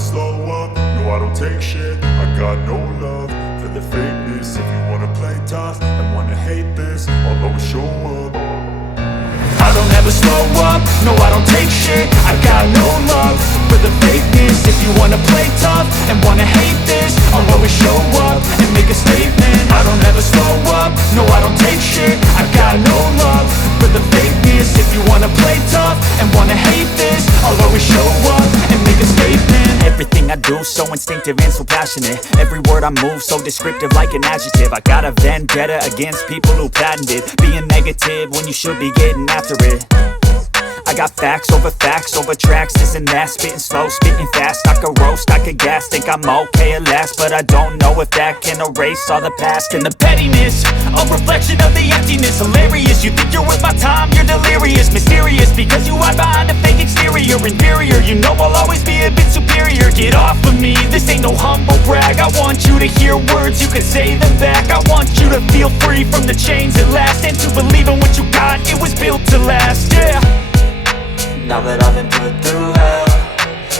slow up, no I don't take shit. I got no love for the fakeness. If you wanna play tough and wanna hate this, I'll always show up. I don't ever slow up, no I don't take shit. I got no love for the fakeness. If you wanna play tough and wanna hate this, I'll always show up and make a statement. I don't ever slow up, no I don't take shit. I got no love for the fakeness. If you wanna play tough and wanna hate this, I'll always show up and make a statement. Everything I do so instinctive and so passionate. Every word I move so descriptive like an adjective. I got a vendetta against people who patented being negative when you should be getting after it. I got facts over tracks, this and that. Spitting slow, spitting fast. I could roast, I could gas. Think I'm okay at last, but I don't know if that can erase all the past. And the pettiness, a reflection of the emptiness. Hilarious, you think you're worth my time, you're delirious. Mysterious, because you hide behind a fake exterior. Inferior, you know I'll always be a bit superior. Get off of me, this ain't no humble brag. I want you to hear words, you can say them back. I want you to feel free from the chains at last, and to believe in what you got, it was built to last, yeah. Now that I've been put through hell,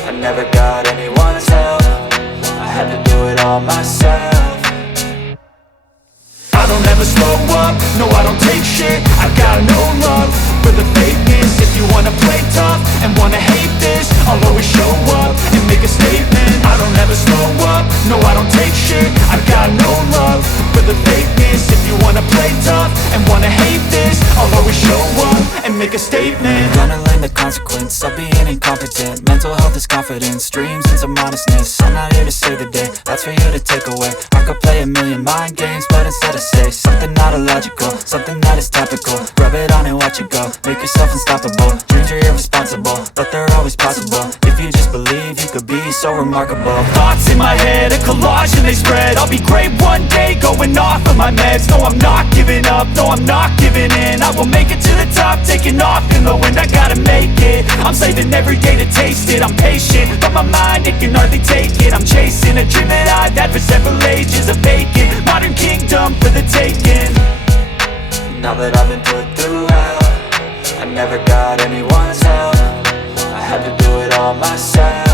I never got anyone's help. I had to do it all myself. I don't ever slow up, no I don't take shit. I got no love for the fakeness. If you wanna play tough and wanna hate this, I'll always show up and make a statement. I don't ever slow up, no I don't take shit. I got no love for the fakeness. If you wanna play tough and wanna hate this, I'll always show up and make a statement. Gonna learn the consequence of being incompetent. Mental health is confidence, dreams and some modestness. I'm not here to save the day, that's for you to take away. I could play a million mind games, but instead I say something not illogical, something that is topical. Rub it on and watch it go, make yourself unstoppable. Dreams are irresponsible, but they're always possible. If you just believe, you could be so remarkable. Thoughts in my head, a collage and they spread. I'll be great one day, going off of my meds. No, I'm not giving up, no, I'm not giving in. I will make it to the top, taking off in the wind. I gotta make it, I'm saving every day to taste it. I'm patient, but my mind, it can hardly take it. I'm chasing a dream that I've had for several ages. A vacant, modern kingdom for the taking. Now that I've been put through hell, I never got anyone's help. I had to do it all myself.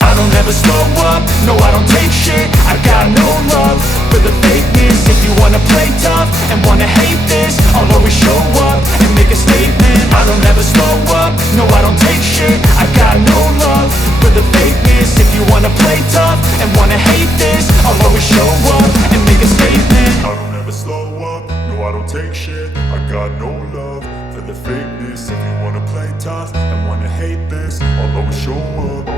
I don't ever slow up, no I don't take shit. I got no love for the fakeness. If you wanna play tough and wanna hate this, I'll always show up and make a statement. I don't ever slow up, no I don't take shit. I got no love for the fakeness. If you wanna play tough and wanna hate this, I'll always show up and make a statement. I don't ever slow up, no I don't take shit. I got no love for the fakeness. If you wanna play tough and wanna hate this, I'll always show up.